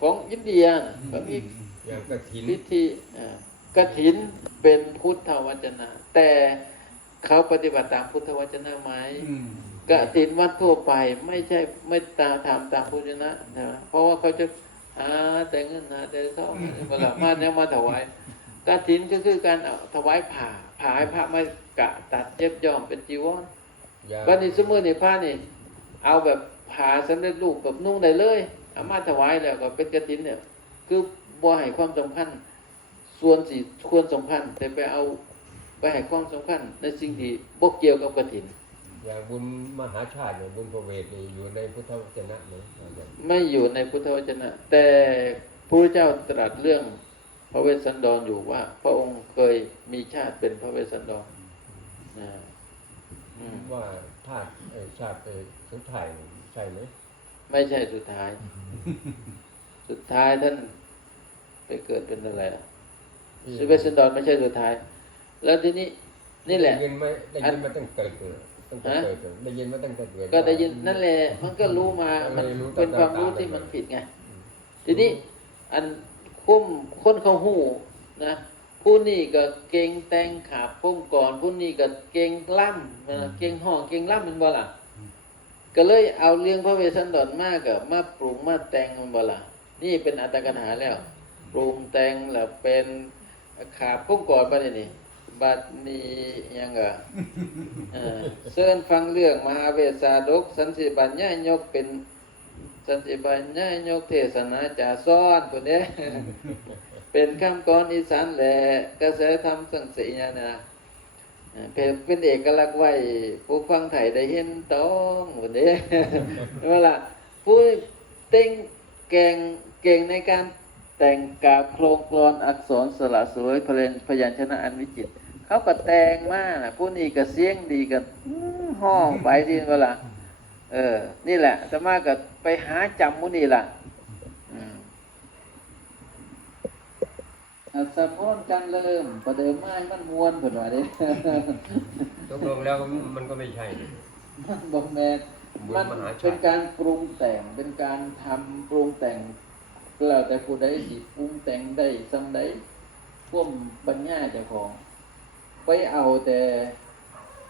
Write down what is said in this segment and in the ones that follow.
ของอินเดียน่ะเขามีอย่างกระถินพิธีอ่ากฐินเป็นพุทธวจนะ แต่เขาปฏิบัติตามพุทธวจนะไหมอืมกฐินวัดทั่วไปไม่ใช่ไม่ตาทำตามพุทธวจนะนะเพราะว่าเขาจะหาแต่เงินหาแต่ทองเวลามาเนี่ยมาถวายกฐินก็คือการเอาถวายผ่าผ่าให้พระมากะตัดเย็บย่อมเป็นจีวรอย่างวันนี้สมมติในผ้านี่เอาแบบผ่าสำเร็จรูปแบบนุ่งได้เลยเอามาถวายแล้วก็เป็นกฐินเนี่ย คือบ่ให้ความสำคัญ ส่วนสีควรสำคัญ แต่ไปเอาไปให้ความสำคัญ ในสิ่งที่บ่เกี่ยวกับกฐิน อย่างบุญมหาชาติเนี่ยบุญพระเวทนี่อยู่ในพุทธวจนะไหมว่าอย่างไม่อยู่ในพุทธวจนะ แต่พระพุทธเจ้าตรัสเรื่องพระเวสสันดรอยู่ว่า พระองค์เคยมีชาติเป็นพระเวสสันดรนะอืมว่าธาตุเอ่อชาติเอ่อสุดท้ายนี่ใช่ไหม ไม่ใช่สุดท้าย สุดท้ายท่านไปเกิดเป็นอะไรอะซิเวสซันดอนไม่ใช่สุดท้าย แล้วทีนี้นี่แหละ ได้ยินไหมได้ยินมาตั้งแต่เกิดตั้งแต่ฮะเกิดได้ยินมาตั้งแต่เกิด ก็ได้ยินนั่นแหละ มันก็รู้มา มันไม่รู้เป็นความรู้ตามๆที่มันไปผิดไง ทีนี้อันคุ้มคนเขาหู้นะผู้นี่ก็เก่งแต่งขาบพุ่มก่อน ผู้นี่ก็เก่งล่ำนะเก่งห้องเก่งล่ำเป็นบ่ล่ะ ก็เลยเอาเรื่องพระเวสสันดรมากกับมาปรุงมาแต่งมันบ่ละนี่เป็นอัตกถาแล้ว ปรุงแต่งแล้วเป็นขาบพุ่มก่อนบัดนี้บัดนี้ยังไงเออเชิญฟังเรื่องมหาเวสสาดก สันติบัญญายกเป็นสันติบัญญายกเทศนาจาซ้อนคนเนี้ยเป็นคำกรอีสานแหละกระแสธรรมสังสีเนี่ยนะ เออเป็นเป็นเอกลักษณ์ไว้ผู้ฟังไทยได้เห็นต้องคนเนี้เวลาผู้เต้งเก่งเก่งในการแต่งกาบโครงกรอนอักษรสละสวยเพลงพยัญชนะอันวิจิตรเขาก็แต่งมากนะผู้นี้ก็เสียงดีกับห้องไปที่เวลาเออ นี่แหละสมาก็ไปหาจำมุนี่ล่ะอืม อัศพรจันเริ่มประเดิมไม้มันมวนเพิ่นว่าเด้ตกลงแล้วมันก็ไม่ใช่นี่มันบ่แม่นบุญมันมหาชาติเป็นการปรุงแต่งเป็นการทำปรุงแต่งแล้วแต่ผู้ใดสิปรุงแต่งได้ซำใดพ่วามปัญญาเจ้าของ ไปเอาแต่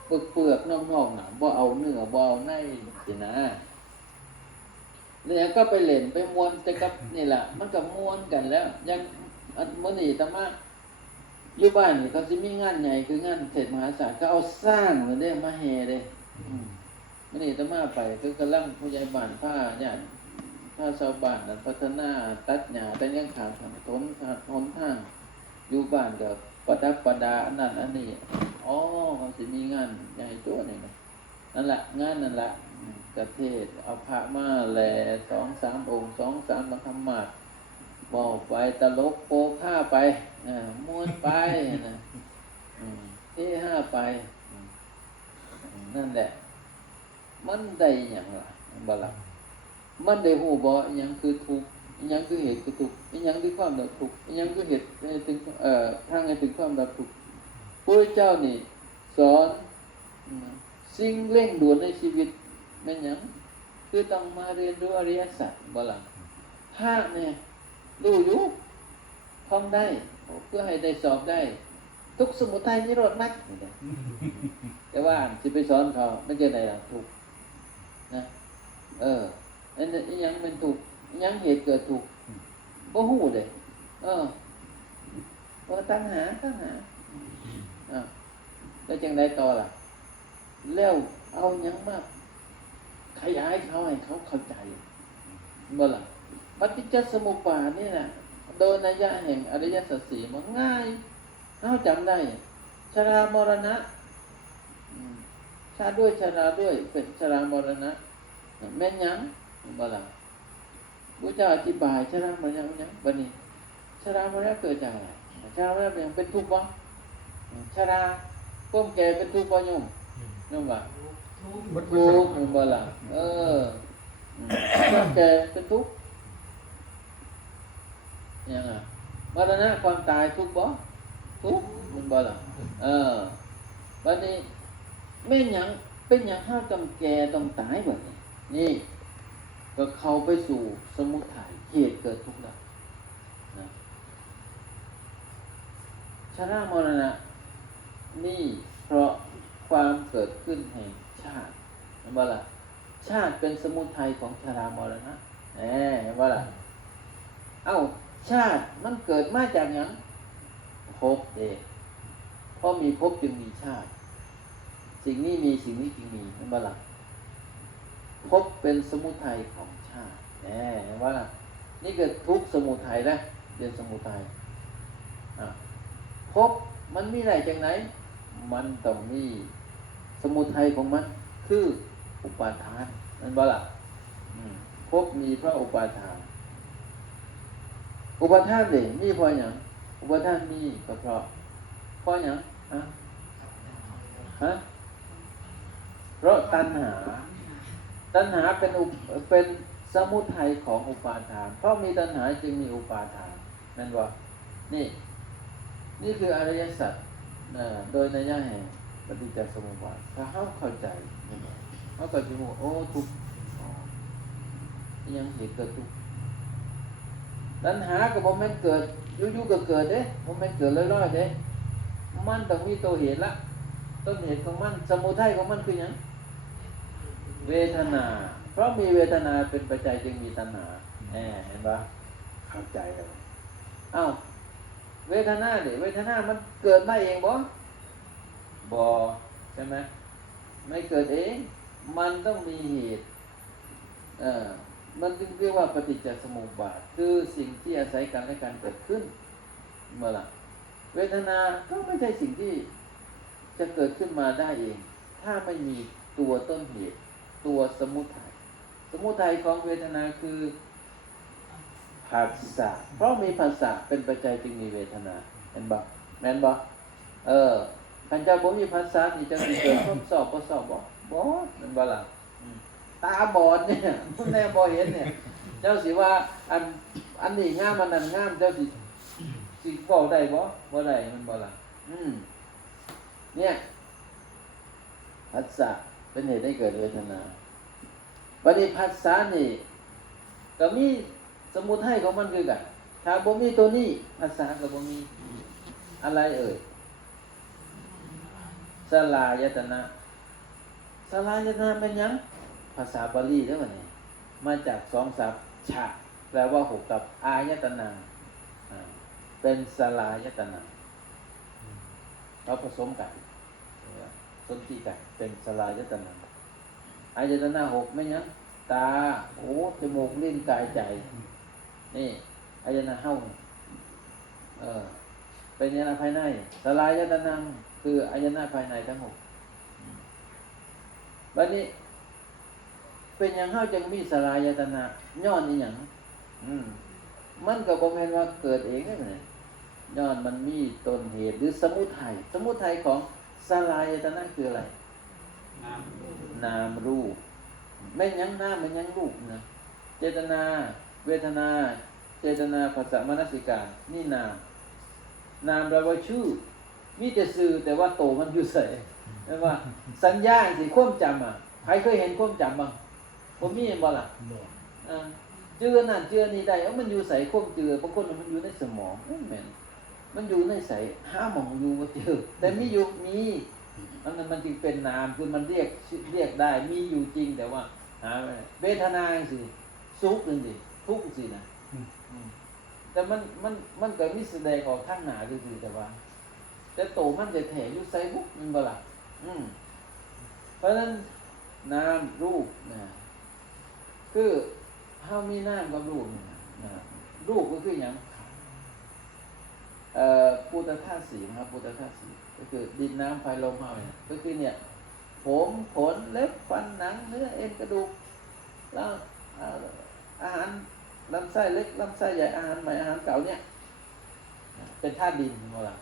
เปลือกเปลือกๆนอกๆน่ะบ่เอาเนื้อบ่เอาในสินะเนี่ยก็ไปเล่นไปมวนแต่กับนี่แหละมันก็มวนกันแล้วอยัง อันมื้อนี้ตะมาอยู่บ้านนี่เขาสิมีงานใหญ่คืองานเศรษฐมหาศาลก็เอาสร้างมาเด้มาแห่เด้มมื้อนี้ตะมาไปคือกำลังผู้ใหญ่บ้านผ้าญาติผ้าชาวบ้านนั้นพัฒนาตัดหญ้าแต่ยังขาดถนนหนทางอยู่บ้านกับประดับประดาอันนั้นอันนี้อ๋อเขาสิมีงานใหญ่ตัวนี่นะนั่นแหละงานนั่นแหละอืมประเทศเอาพระมาแหล่สองสามองค์สองสามมาทำมา บอกไปตลกโปค่าไปอม้วนไปนะที่ห้าไป นั่นแหละ มันได้อย่างไรบละมันได้หูบ่อหยังคือทุกอิหยังคือเหตุคือทุกอิหยังคือความดับทุกอิหยังคือเหตุให้ถึงเอ่อทางให้ถึงความดับทุกพระเจ้านี่สอนสิ่งเร่งด่วนในชีวิตแม่ยังคือต้องมาเรียนรู้อริยสัจบ่ล่ะภาคเนี่ย รู้อยู่ท่องได้ เพื่อให้ได้สอบได้ ทุกสมุทัยนิโรธมรรคนี่แต่ว่าสิไปสอนเขาไม่ใช่ไหนล่ะถูกนะเอออันนั้นอิหยังเป็นถูกยังเหตุเกิดถูกบ่ฮู้เด้เออว่าตั้งหาตั้งหาอ่าแล้วจังไดต่อล่ะ แล้วเอาหยังมากขยายเขาให้เขาเข้าใจบ่ล่ะ ปฏิจจสมุปบาทนี่น่ะโดยนัยยะแห่งอริยสัจสี่มันง่ายเขาจำได้ชรามรณะอืมชาติด้วยชราด้วยเป็นชรามรณะแม่นหยังบ่ล่ะพระเจ้าอธิบายชรามรณะมันหยังบัดนี้ชรามรณะเกิดจากอะไรชรามรณะเป็นหยังเป็นทุกข์บ่ชราพ่มแก่เป็นทุกข์บ่โยมนั่นว่ามันทุกข์มันบ่ล่ะเอออืมพ่มแก่เป็นทุกข์ ยังอะมรณะความตายทุกบ่ทุกมันบ่ล่ะเออบัดนี้แม่นหยังเป็นหยังเฮาต้องแก่ต้องตายบัดนี้นี่ ก็เข้าไปสู่สมุทัยเหตุเกิดทุกข์แล้วนะชนะมรณะนี่เพราะความเกิดขึ้นแห่งชาติเห็นบ่ล่ะชาติเป็นสมุทัยของชรามรณะแหมเห็นบ่ล่ะเอ้า ชาติมันเกิดมาจากหยังภพเองเพราะมีภพจึงมีชาติ สิ่งนี้มีสิ่งนี้จึงมีเห็นบ่ล่ะภพเป็นสมุทัยของชาติแหมเห็นบ่ล่ะนี่เกิดทุกสมุทัยนะเรียนสมุทัยภพมันมีอะไรจากไหน มันต้องมีสมุทัยของมัน คืออุปาทานนั่นบล่ะภพมีเพราะอุปาทาน อุปาทานเลยมีพราะอย่างอุปาทานมีก็เพราะพราะอย่างฮะฮะเพราะตัณหา ตัณหาเป็นอุเป็นสมุทัยของอุปาทาน เพราะมีตัณหาจึงมีอุปาทานนั่นว่านี่ นี่คืออริยสัจโดยในยะแห่งปฏิจจสมุปบาทถ้าเขาเข้าใจเข้าก็จะรู้ว่าโอ้ทุกยังเหตุเกิดทุกข ตัณหากับโมเมนต์เกิดยุๆก็เกิดเด้โมเมนต์เกิดลอยๆเด้มันต้องมีตัวเหตุละต้นเหตุของมันสมุทัยของมันคือหยังเวทนา เพราะมีเวทนาเป็นปัจจัยจึงมีตัณหาแหมเห็นปะเข้าใจแล้วอ้าวเวทนาเนี่ยเวทนามันเกิดมาเองบ่บ่ใช่ไหมไม่เกิดเอง มันต้องมีเหตุ เอ่อ มันจึงเรียกว่าปฏิจจสมุปบาท คือสิ่งที่อาศัยกันและกันเกิดขึ้นเมื่อไหร่เวทนาก็ไม่ใช่สิ่งที่จะเกิดขึ้นมาได้เอง ถ้าไม่มีตัวต้นเหตุ ตัวสมุทัยสมุทัยของเวทนาคือผัสสะเพราะมีผัสสะเป็นปัจจัยจึงมีเวทนาเห็นบ่แม่นบ่เออคันเจ้าบ่มีผัสสะนี่จะมีเกิดความสอบบ่สอบบ่บ่แม่นบ่ล่ะอืม ตาบอดเนี่ยแน่บ่เห็นเนี่ย เจ้าสิว่าอันอันนี้งามอันนั้นงามเจ้าสิสิเว้าได้บ่บ่ได้มันบ่ล่ะอืมเนี่ยผัสสะเป็นเหตุให้เกิดเวทนาวันนี้ผัสสะนี่ก็มีสมุทัยของมันคือกันถ้าบ่มีตัวนี้ผัสสะก็บ่มีอะไรเอ่ยสลายตนะสลายตนะเป็นยัง ภาษาบาลีเด้อมันนี่มาจากสองศัพท์ฉะแปลว่าหกกับอายตนะอ่าเป็นสลายตนะเราผสมกันสนธิกันเป็นสลายตนะอายตนะหกไม่ยังตาหูจมูกลิ้นกายใจ นี่อายตนะเฮ้าเออเป็นอายตนะภายในสลายตนะคืออายตนะภายในทั้งหกบัดนี้ เป็นอย่างเฮาจังมีสลายตนะย้อนอีหยังอืมมันก็บ่แม่นว่าเกิดเองได้ไหมย้อนมันมีต้นเหตุหรือสมุทัยสมุทัยของสลายตนะคืออะไร นามรูปไม่นหยังนามไม่นหยังรูปนะเจตนา เวทนา เจตนาภาษามนสิการนี่นาม นามแปลว่าชื่อ มีแต่สื่อแต่ว่าโตมันอยู่ใส่แปลว่า สัญญาสิความจำอะใครเคยเห็นความจำบ้าง ผมมีเห็นบ่ล่ะอ่าเจือนั่นเจือนี่ได้เอามันอยู่ใส่ควบเจือบางคนมันอยู่ในสมองเอ้ยแม่นมันอยู่ในใส่ห้าหมองอยู่ว่าเจอแต่มีอยู่มีมันมันจึงเป็นนามคือมันเรียกชื่อเรียกได้มีอยู่จริงแต่ว่าหาไม่ได้เวทนาสิสุขนั่นสิทุกข์สินะอืมอืมแต่มันมันมันก็มีแสดงออกข้างหน้าคือแต่ว่า แต่โตมันจะแถอยู่ใส่บุกมันบ่ล่ะอืมเพราะฉะนั้นนามรูปนะ คือเฮามีนามกับรูปนี่นะนะรูปก็คืออย่างเอ่อปุตตะธาตุสีนะครับปุตตะธาตุสีก็คือดินน้ำไฟลมเฮาเนี่ยก็คือเนี่ย ผมขนเล็บฟันหนังเนื้อเอ็นกระดูกแล้วอาหารลำไส้เล็กลำไส้ใหญ่อาหารใหม่อาหารเก่าเนี่ย เป็นธาตุดินหมดละ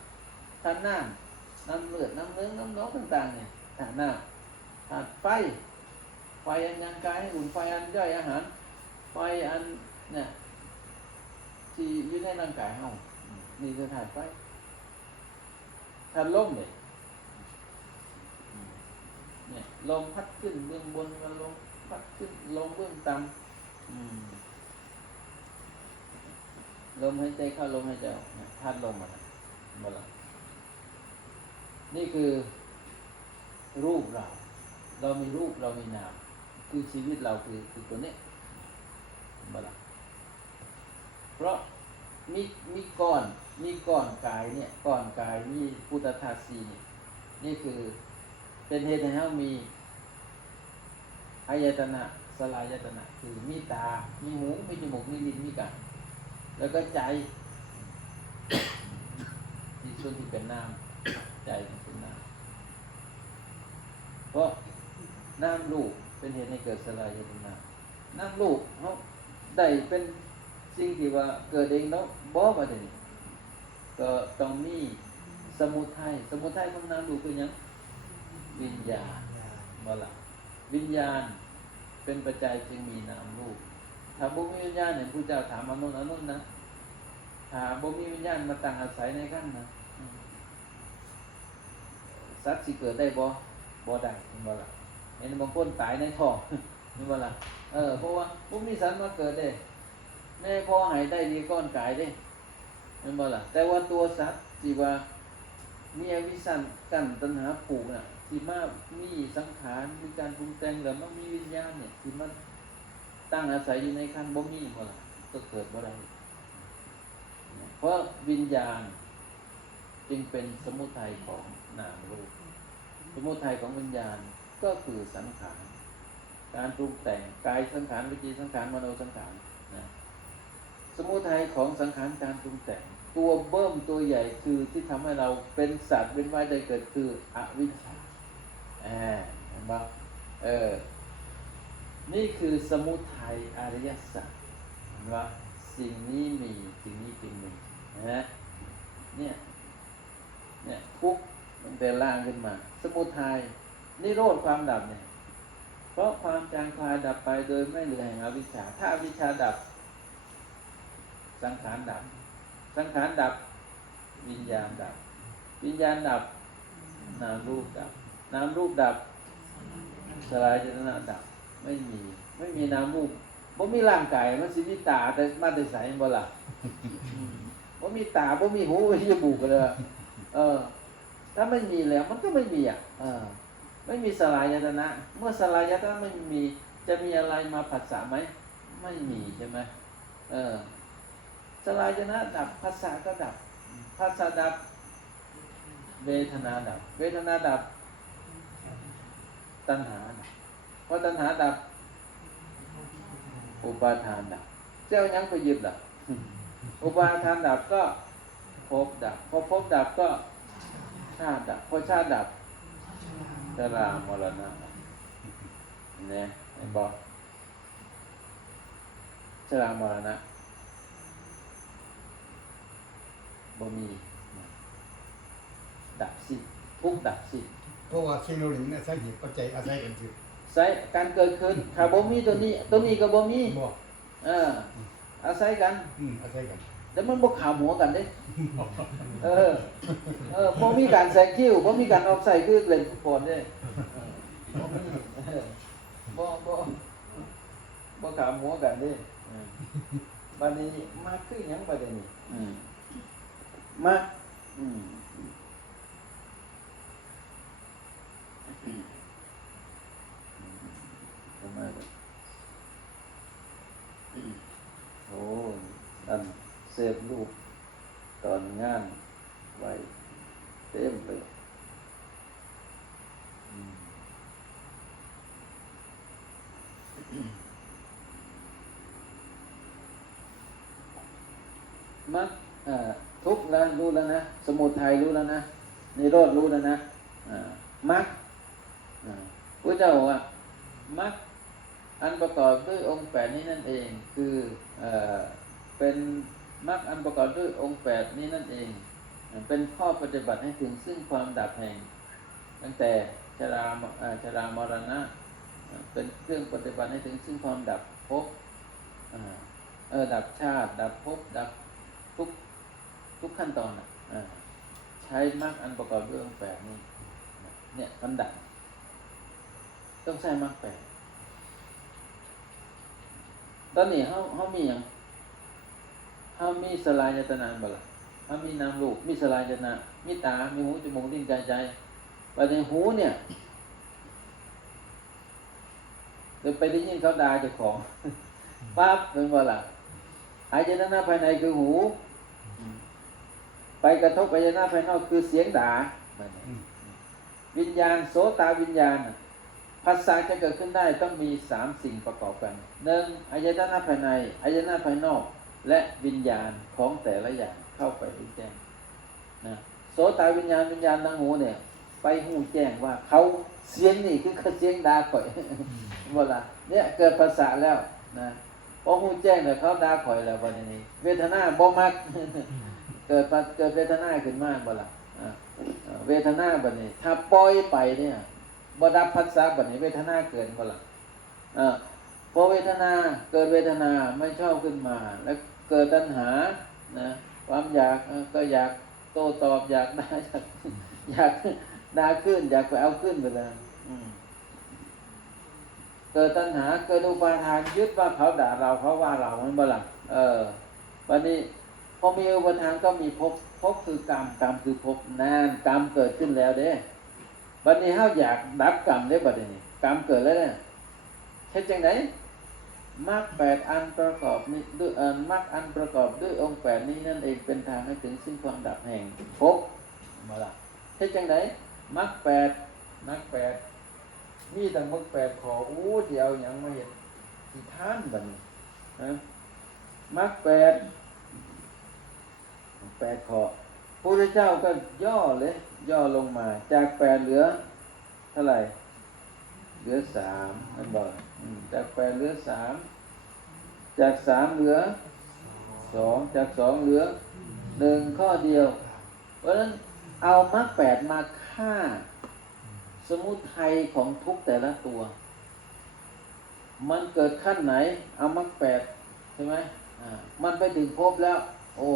ธาตุน้ำน้ำเลือดน้ำเนื้อน้ำนกต่างๆเนี่ยธาตุน้ำธาตุไฟ ไฟอันยังกายให้อุ่นไฟอันย่อยอาหาร ไฟอันเนี่ยที่อยู่ในร่างกายเฮามนี่คือธาตุไฟธาตุลมเนี่ยเนี่ยลมพัดขึ้นเบื้องบนกับลมพัดขึ้นลงเบื้องต่ำอืมลมหายใจเข้าลมหายใจออกเนี่ยธาตุลมมันหมดละนี่คือรูปเรา เรามีรูปเรามีนาม คือชีวิตเราคือคือตัวนี้หมดละเพราะมีมีก้อนมีก้อนกายเนี่ยก้อนกายมีพุทธทาสีเนี่ยนี่คือเป็นเหตุให้เรามีอายตนะสลายตนะคือมีตา มีหู มีจมูก มีลิ้น มีกายแล้วก็ใจที่ส่วนที่เป็นน้ำใจเป็นน้ำเพราะน้ำลูก เป็นเหตุให้เกิดสลายยตนะน้ำลูกเขาได้เป็นสิ่งที่ว่าเกิดเองแล้วบ่มาถึงก็ต้องมีสมุทัยสมุทัยของน้ำลูกคือยังวิญญาณบ่ละวิญญาณเป็นปัจจัยจึงมีนามรูปถ้าบ่มีวิญญาณเนี่ยผู้เจ้าถามอนุนอนุนนะถ้าบ่มีวิญญาณมาตั้งอาศัยในขั้นนะสัตว์สิเกิดได้บ่บ่ได้เห็นบ่ละ ห็นบางคนตายในท้องเห็นบ่ล่ะเออเพราะว่าบ่มีสัตว์มาเกิดได้แม่พ่อให้ได้ดีก้อนกายได้เห็นบ่ล่ะแต่ว่าตัวสัตว์ที่ว่ามีอวิสันกันตัณหาผูกน่ะที่มามีสังขารมีการปรุงแต่งแล้วมันมีวิญญาณเนี่ยที่มันตั้งอาศัยอยู่ในขั้นบ่มีบ่ละก็เกิดบ่ได้เพราะวิญญาณจึงเป็นสมุทัยของนามรูป สมุทัยของวิญญาณ ก็คือสังขาร การปรุงแต่งกายสังขารวิจีสังขารมโนสังขารนะสมุทัยของสังขารการปรุงแต่ง ตัวเบิ้มตัวใหญ่คือที่ทำให้เราเป็นสัตว์เป็นว่ายใจเกิดคืออวิชชาอ่าเห็นปะเออนี่คือสมุทัยอริยสัจเห็นปะสิ่งนี้มีสิ่งนี้จึงมีนะเนี่ยเนี่ยทุกมันแต่ล่างขึ้นมา สมุทัย นิโรธความดับเนี่ย เพราะความจางคลายดับไปโดยไม่เหลือแห่งอวิชชา ถ้าอวิชชาดับ สังขารดับ สังขารดับ วิญญาณดับ วิญญาณดับ นามรูปดับ นามรูปดับ สลายเจตนาดับ ไม่มี ไม่มีนามรูปบ่มีร่างกายมันสิมีตาแต่มาแต่ใสบ่ล่ะบ่มีตาบ่มีหูบ่มีจมูกเลยเออ ถ้าไม่มีแล้วมันก็ไม่มีอะ เออ ไม่มีสลายยตนะ เมื่อสลายยตนะไม่มีจะมีอะไรมาผัสสะไหมไม่มีใช่ไหมเออสลายยตนะดับภาษาก็ดับภาษาดับ เวทนาดับ เวทนาดับ ตัณหาดับพอตัณหาดับ อุปาทานดับ เจ้ายังไปยึดล่ะอุปาทานดับก็ภพดับพอภพดับก็ชาติดับพอชาติดับ ชรามรณะเนี่ยไอ้บอกชรามรณะบ่มี ดับสิทุกข์ดับสิเพราะว่าสิ่งเหล่านี้เนี่ยสาเหตุปัจจัยอาศัยกันคือใช้การเกิดขึ้นถ้าบ่มีตัวนี้ ตัวนี้ก็บ่มีบอกเอออาศัยกันอืมอาศัยกัน แล้วมันบ่ขามหัวกันเด้เออ เออบ่มีการแซงคิวบ่มีการออกใส่คือเล่นฟุตบอลเด้เออบ่มีเออบ่บ่บ่ขามหัวกันเด้เออบัดนี้มาคือหยังบัดนี้อืมมาอืมประมาณนั้นโอ้อัน เสพรูป ตอนงานไว้เต็มเลยมักทุกแล้วรู้แล้วนะ สมุทัยรู้แล้วนะในโรธรู้แล้วนะมักพระเจ้าอกว่ามักอันประกอบด้วยองค์แปดนี้นั่นเอง คืออเป็น มรรคอันประกอบด้วยองค์แปดนี้นั่นเอง เป็นข้อปฏิบัติให้ถึงซึ่งความดับแห่ง ตั้งแต่ชรามชรามรณะ เป็นเครื่องปฏิบัติให้ถึงซึ่งความดับภพเออดับชาติ ดับภพดับทุกทุกขั้นตอนน่ะใช้มรรคอันประกอบด้วยองค์แปดนี้เนี่ยมันดับต้องใช้มรรคแปดตอนนี้เฮาเฮามีหยัง เฮามีสลายยตนาบล่ะเฮามีนามรูปมีสลายยตนามีตา มีหู จมูก ลิ้น กาย ใจไปในหูเนี่ยเดี๋ยวไปได้ยินเขาด่าเจ้าของปั๊บเป็นบ่ล่ะหายใจนหน้าภายในคือหู ไปกระทบไปด้านหน้าภายนอกคือเสียงด่าวิญญาณโสตาวิญญาณภาษาจะเกิดขึ้นได้ต้องมีสามสิ่งประกอบกันหนึ่งอายตนะภายในอายตนะภายนอก และวิญญาณของแต่ละอย่างเข้าไปรู้แจ้งนะโสตาวิญญาณวิญญาณทางหูเนี่ย ไปหูแจ้งว่าเขาเสียงนี่คือเขาเสียงด่าข่อยเวลาเนี่ยเกิดภาษาแล้วนะพอหูแจ้งเนี่ยเขาด่าข่อยแล้ววันนี้ เวทนาบ่มักเกิดมาเกิดเวทนาขึ้นมากบ่ล่ะอ่าอ่าเวทนาบัดนี้ ถ้าปล่อยไปเนี่ยบ่ดับพัสสะบัดนี้ เวทนาเกิดบ่ล่ะอ่าพอเวทนาเกิดเวทนาไม่ชอบขึ้นมาแล้ว เกิดตัณหานะความอยากก็อยากโต้ตอบอยากได้อยากอยากด่าขึ้น อยากไปเอาขึ้นไปเลยเกิดตัณหาเกิดอุปาทานยึดว่าเขาด่าเราเขาว่าเรามันบ่ล่ะเออวันนี้พอมีอุปทานก็มีภพภพคือกรรมกรรมคือภพนานกรรมเกิดขึ้นแล้วเด้บัดนี้เฮาอยากดับกรรมได้บัดนี้กรรมเกิดแล้วเนี่ยเฮ็ดจังได มรรคแปดอันประกอบนี้ด้วยอ่อมรรคอันประกอบด้วยองค์แปดนี้นั่นเองเป็นทางให้ถึงสิ้นความดับแห่งภพมาละเฮ็ดจังไดมรรคแปดมรรคแปดมีแตั้งมรรคแปดขออู้สิเอาหยังมาเฮ็ดสิทานบัดนี้ฮะมรรคแปดแปดข้อพระเจ้าก็ย่อเลย ย่อลงมา จากแปดเหลือเท่าไหร่เหลือสามนั่นบอก จากแปดเหลือสามจากสามเหลือสองจากสองเหลือหนึ่งข้อเดียว เพราะฉะนั้นเอามรรคแปดมาฆ่า สมุทัยของทุกแต่ละตัว มันเกิดขั้นไหน เอามรรคแปดใช่ไหมมันไปถึงภพแล้ว โอ้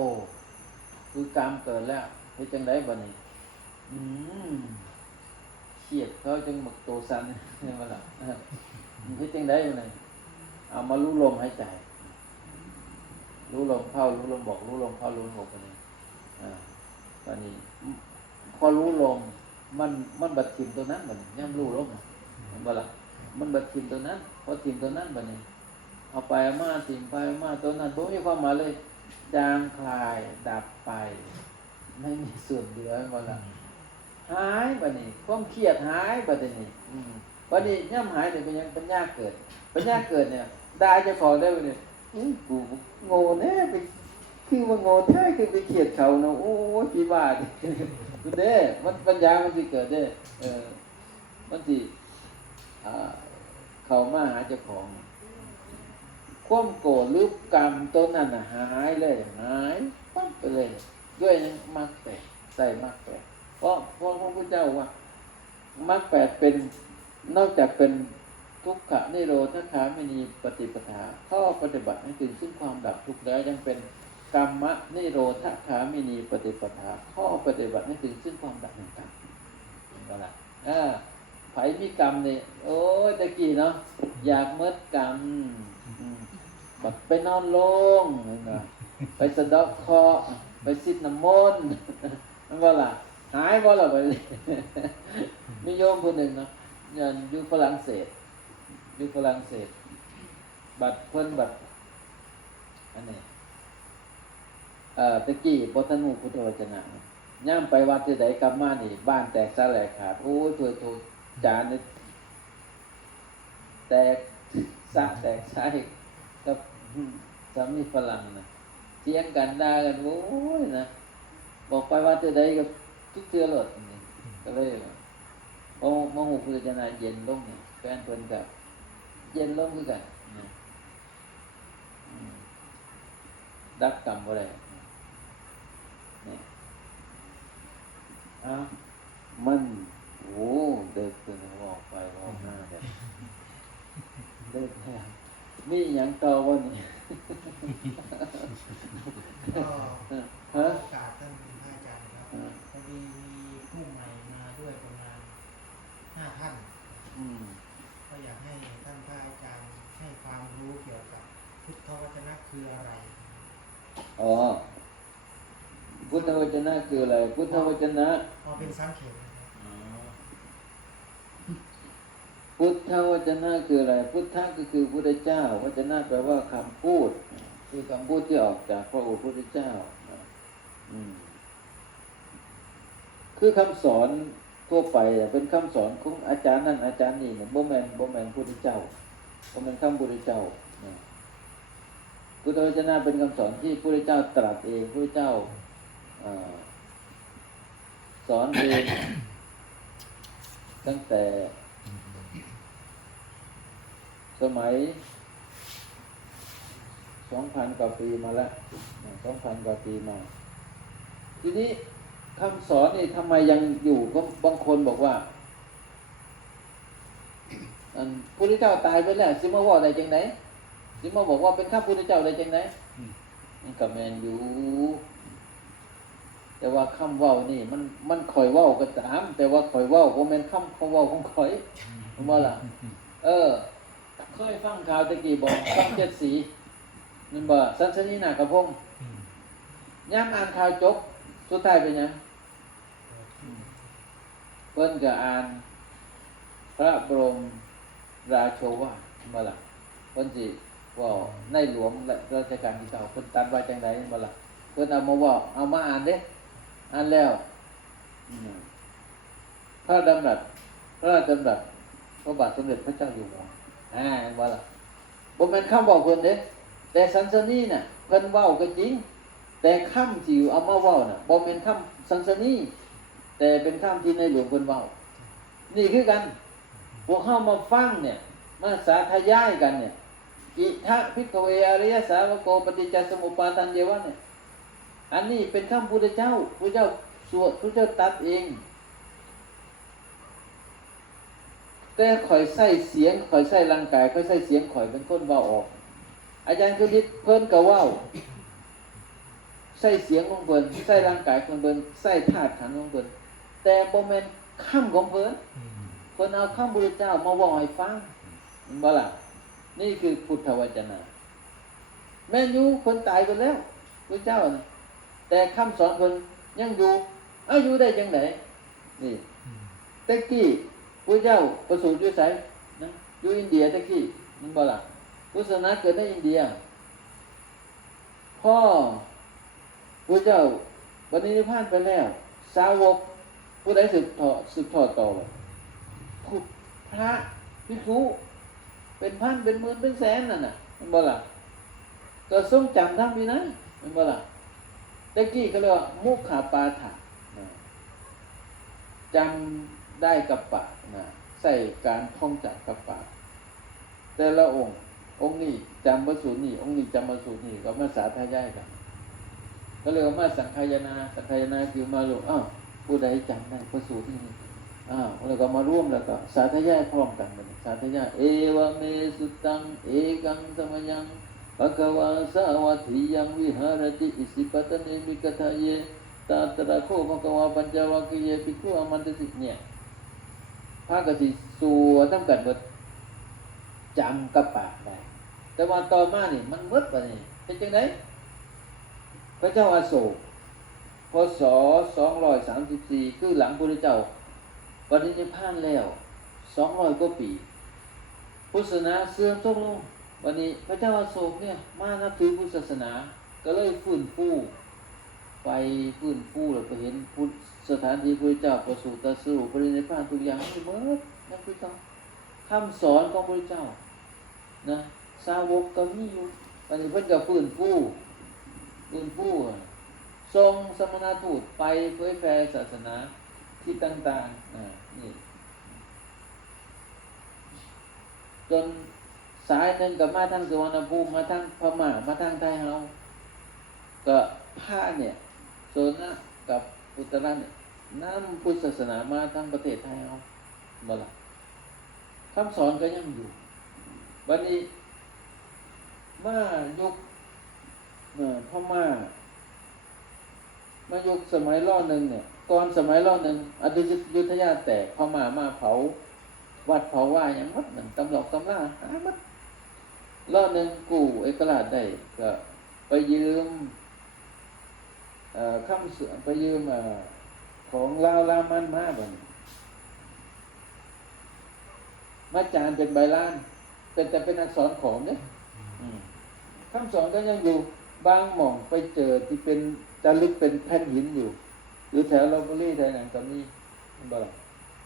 คือกรรมเกิดแล้วเฮ็ดจังไดบัดนี้อืมเครียดเขาจังหมกโตสันเห็นบ่ล่ะ เออเฮ็ดจังไดบัดนี้เอามารู้ลมหายใจ รู้ลมเข้ารู้ลมบอก รู้ลมเข้ารู้ลมออกบัดนี้อ่าบัดนี้ พอรู้ลมมันมันบัดทิมตัวนั้นบัดนี้ย่ำรู้ลมเห็นบ่ล่ะมันบัดทิมตัวนั้น พอทิมตัวนั้นบัดนี้เอาไปมาทิมไปมาตัวนั้นบ่มีความหมายเลยจางคลายดับไป ไม่มีส่วนเหลือมาละหายบัดนี้ความเครียดหายบัดนี้ อืมบัดนี้ย่ำหายเนี่ยเป็นยังปัญญาเกิด ปัญญาเกิดเนี่ยได้จะของได้บัดนี้อื้อกูโง่แน่ไปคือว่าโง่แท้คือไปเครียดเขาเนาะโอ้ยีบาดคุณเด้มันปัญญามันสิเกิดเด้เออมันสิเขามาหาเจ้าของควมโกรธหรือกรรมตัวนั้นหายเลยหายปั๊บไปเลย ด้วยนั้นมรรคแปดใส่มรรคแปดเพราะเพราะพระพุทธเจ้าว่ามรรคแปดเป็น นอกจากเป็นทุกขะนิโรธคามินีปฏิปทาข้อปฏิบัติให้ถึงซึ่งความดับทุกข์แล้วยังเป็นกรรมะนิโรธคามินีปฏิปทาข้อปฏิบัติให้ถึงซึ่งความดับแห่งกรรมเห็นปะล่ะอ่าไผมีกรรมเนี่ยโอ้ยตะกี้เนาะอยากเมิดกรรมบัดไปนอนลงนะไปสะดอกคราะห์ไปซิดน้ำมนต์มันว่าล่ะหายว่าล่ะไปมีโยมคนหนึ่งเนาะ ยันอยู่ฝรั่งเศสยู่ฝรั่งเศส บัดเพิ่นบัดอันนี้เอ่อตะกี้พทนุพุทธวจนะย่ามไปวัดที่ใดกลับมานี่ บ้านแตกสลายขาดโอ้ยถวยโถจานนี่แตกสะแตกใช่กับสามีฝรั่งนะเถียงกันด่ากันโอ้ยนะบอกไปว่าจะได้กับทุกเทือหลดก็เลย พอมหูพุทธเจนาเย็นลงเนี่ยแฟนเพิ่นกับเย็นลงคือกันนะอืมดับกรรมบ่ได้นี่อ้าวมันโอ้เด็กขึ้นออกไปออกหน้าเด็กเด็กแท้มีอหย่างต่อวันนี้ก็ฮะโอกาสท่านพระอาจารย์ครับ ฮะ พอดีมีผู้ใหม่มาด้วยประมาณ ห้าท่านอืมก็อยากให้ท่านพระอาจารย์ให้ความรู้เกี่ยวกับพุทธอ๋อ พุทธวจนะคืออะไร พุทธวจนะ พอเป็นสามเขตพุทธวจนะคืออะไร พุทธะก็คือพุทธเจ้า วจนะแปลว่าคำพูด คือคำพูดที่ออกจากพระโอษฐ์พุทธเจ้า อืมคือคำสอน ทั่วไปเป็นคำสอนของอาจารย์นั่นอาจารย์นี่เนี่ยบ่แมนบ่แมนพุทธเจ้าบ่แมนคำพุทธเจ้าพุทธวจนะเป็นคำสอนที่พุทธเจ้าตรัสเองพุทธเจ้าอ่าสอนเองตั้งแต่ สมัยสองพันกว่าปีมาแล้วสองพันกว่าปีมา ทีนี้ คำสอนนี่ทำไมยังอยู่ก็บางคนบอกว่าอันพระพุทธเจ้าตายไปแล้วสิมาว่าได้จังไหนสิมาบอกว่าเป็นข้าพุทธเจ้าได้จังไหนมันก็แมนอยู่แต่ว่าคำเว้านี่ มันมันคอยเว้าก็ตาม แต่ว่าคอยเว้าว่าแมนคำเขาเว้าของคอยรู้ว่าล่ะ เออเคยฟังข่าวตะกี้บอกฟังเจ็ดสีนั่นบ่สันสนีนากระพงย่ำอ่านข่าวจบสุดท้ายเป็นหยัง เพิ่นก็อ่าน พระบรมราโชวาทมาละเพิ่นสิว่าในหลวงรัชกาลที่เก้าเพิ่นตัดไว้จังไดมาละเพิ่นเอามาว่าเอามาอ่านเด้อ่านแล้วพระดำรัสพระราชดำรัสพระบาทสมเด็จพระเจ้าอยู่หัวอ่าว่าละบ่แม่นคำเว้าเพิ่นเด้แต่สันสนีน่ะเพิ่นเว้าก็จริง แต่คำที่เอามาเว้าน่ะบ่แม่นคำสันสนี แต่เป็นคำที่ในหลวงเพิ่นเว้านี่คือกัน พวกเข้ามาฟังเนี่ย มาสาธยายกันเนี่ยอิทะพิกเวอริยสาวโกปฏิจจสมุปปาทันเยวะเนี่ย อันนี้เป็นคำพุทธเจ้าพระเจ้าสวดพระเจ้าตัดเอง แต่ข่อยใส่เสียงข่อยใส่ร่างกายข่อยใส่เสียงข่อยเป็นคนเว้าออก อาจารย์คุณิตเพิ่นก็เว้าใส่เสียงของเพิ่นใส่ร่างกายของเพิ่นใส่ธาตุขันของเพิ่น แต่บ่แม่นคำของเพิ่นเพิ่นเอาคำพุทธเจ้ามาเว้าให้ฟังเห็นบ่ล่ะนี่คือพุทธวจนะ แม่นอยู่คนตายไปแล้วพระเจ้าน่ะแต่คำสอนเพิ่นยังอยู่เอ้าอยู่ได้จังไดนี่ตะกี้พระเจ้าประสูติอยู่ไสนะอยู่อินเดียตะกี้มันบ่ล่ะพุทธศาสนาเกิดในอินเดีย พ่อพระเจ้าบัดนี้นิพพานไปแล้ว สาวก ผู้ใดสืบทอดสืบทอดต่อขุดพระภิกษุเป็นพันเป็นหมื่นเป็นแสนนั่นน่ะมันบ่ล่ะก็ทรงจำทั้งปีนั้นเห็นบ่ล่ะตะกี้ก็เรียกว่ามุขาปาฐะจำได้กับปากนะใส่การท่องจากกับปากแต่ละองค์ องค์นี้จำมาสูตรนี่องค์นี้จำมาสูตรนี่ก็มาสาธยายกันก็เรียกว่ามาสังขายนาสังขายนาคือมาลงอ้าว ผู้ใดจำได้พระสูตรนี่อ้าวแล้วก็มาร่วมแล้วก็สาธยายพร้อมกันหมดสาธยายเอวเมสุตัง เอกังสมยังภควาสาวัติยังวิหารติอิสิปตเนมิกทาเยตาตระโคภควาปัญจวัคคีเยปิคุอมันตสิเนี่ยพระกสิสัวตั้งกันหมดจำกับปากได้แต่ว่าต่อมาเนี่ยมันหมดไปนี่เป็นจังไดพระเจ้าอาโศก พศ234คือหลังพระเจ้าปฏิญญาณแล้ว200กว่าปี พุทธศาสนาเสื่อมทรงลงวันนี้พระเจ้าอโศกเนี่ยมานับถือพุทธศาสนาก็เลยฟื้นฟูไปฟื้นฟูแล้วก็เห็นพุทธสถานที่พระเจ้าประสูติตรัสสู่ปรินิพพานทุกอย่างที่เมื่อนั่นคือต้องคำสอนของพระเจ้านะสาวกก็มีอยู่วันนี้เพิ่นก็ฟื้นฟูฟื้นฟูอะ ทรงสมณทูตไปเผยแผ่ศาสนาที่ต่างๆนี่จนสายหนึ่งกับมาทางสุวรรณภูมิมาทางพม่ามาทางไทยเฮาก็ผ้าเนี่ยโซนะกับอุตระเนี่ยนำพุทธศาสนามาทางประเทศไทยเฮาบ่ล่ะคำสอนก็ยังอยู่ วันนี้มายกพม่า มายกสมัยล่อหนึ่งเนี่ยก่อนสมัยล่อหนึ่งอดุยุทธยาแตกพม่ามาเผา วัดเผาว่าอย่างมัดเหมือนตำหลอกตำล่าหามัดรอบหนึ่งกูเอกราชได้ก็ไปยืมอ่อคำเสือไปยืมเอ่อของลาวลามันมาบ่นมาจานเป็นใบล้าน เป็นแต่เป็นอักษรขอมเนี่ยอืมคำสอนก็ยังอยู่ บางหม่องไปเจอที่เป็นจารึกเป็นแผ่นหินอยู่ หรือแถวลบบุรีแถวไหนก็มีบ่ล่ะ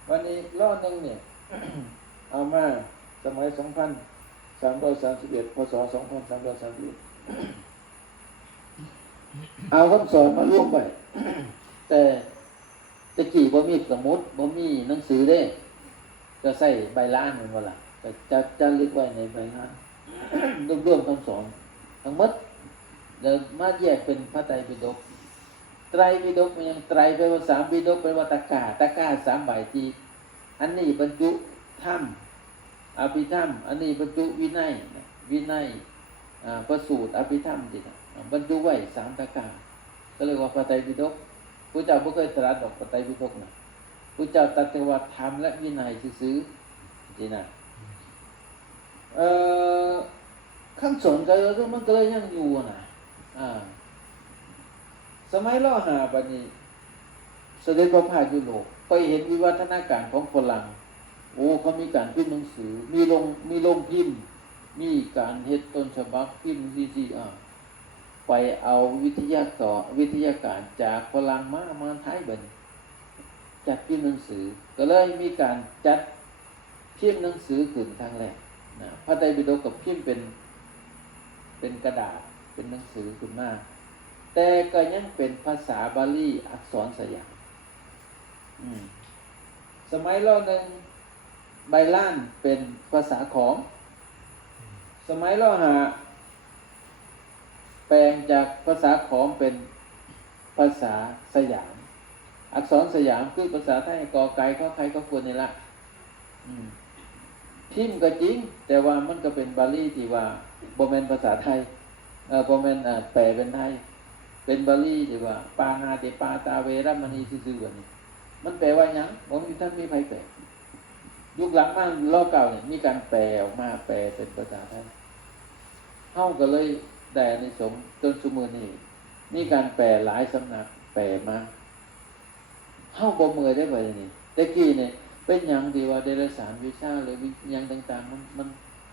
วันนี้ล่อหนึงเนี่ยเอามาสมัยสองพันสามร้อยสามสิบเอ็ดพศสองพันสามร้อยสามสิบเอ็ดเอาคำสอนมาร่วมไป แต่ตะกี้บ่มีสมุดบ่มีหนังสือเด้ ก็ใส่ใบล้านเหมันว่าล่ะก็จะจะลึกไว้ในใบล้านรวบรวมคำสอนทั้งหมด เดี๋ยวมาแยกเป็นพระไตรปิฎกไตรปิฎกมันยังไตรแปว่าสามปิฎกแปลว่าตะกาตะกาสามใบทีอันนี้บรรจุถ้ำอภิธรรม อันนี้บรรจุวินัยวินัยประสูตรอภิธรรมจินะบรรจุไว้สามตะกาก็เรียกว่าพระไตรปิฎกพระเจ้าบ่เคยตรัสดอกพระไตรปิฎกนะพระเจ้าตรัสแต่ว่าธรรมและวินัยซื่อจินะเอ่อคำสอนก็ก็มันก็เลยยังอยู่นะ อ่า สมัยล่อหาบัดนี้เสด็จพระพายุโรปไปเห็นวิวัฒนาการของฝรั่งโอ้เขามีการพิมพ์หนังสือ มีลงมีลงพิมพ์ มีการเฮ็ดต้นฉบับพิมพ์ซีซีอ่าไปเอาวิทยาสารวิทยาการจากฝรั่งมามาไทยบันจัดพิมพ์หนังสือ ก็เลยมีการจัดพิมพ์หนังสือขึ้นครั้งแรกนะพระไตรปิฎกกับพิมพ์เป็นเป็นกระดาษ เป็นหนังสือขึ้นมา แต่ก็ยังเป็นภาษาบาลีอักษรสยามสมัยรอหนึ่งใบล้านเป็นภาษาของ สมัยรอหา แปลงจากภาษาขอมเป็นภาษาสยาม อักษรสยามคือภาษาไทยกอไก่ข้อไข่ก็ควรนี่ละพิมพ์ก็จริง แต่ว่ามันก็เป็นบาลีที่ว่าโบแมนภาษาไทย เออโบแมนอ่าแปลเป็นไทยเป็นบาลีที่ว่าปานาเตปาตาเวรมณีซื่อๆแบบนี้มันแปลว่ายังผมมีท่านมีใครแปลยุคหลังมาล่อเก่าเนี่ยมีการแปลออกมาแปลเป็นภาษาไทยเฮาก็เลยได้ในสมจนสมือนี้มีการแปลหลายสำนักแปลมาเฮาบ่มือได้ไปนี่แต่กี้เนี่ยเป็นอย่างดีว่าเดรัจฉานวิชาหรือวิญญาณต่าง ๆ มันมัน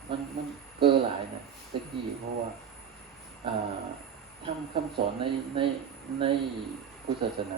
มันมันเกินหลายนะตะกี้เพราะว่า ทำคำสอนในในในพุทธศาสนา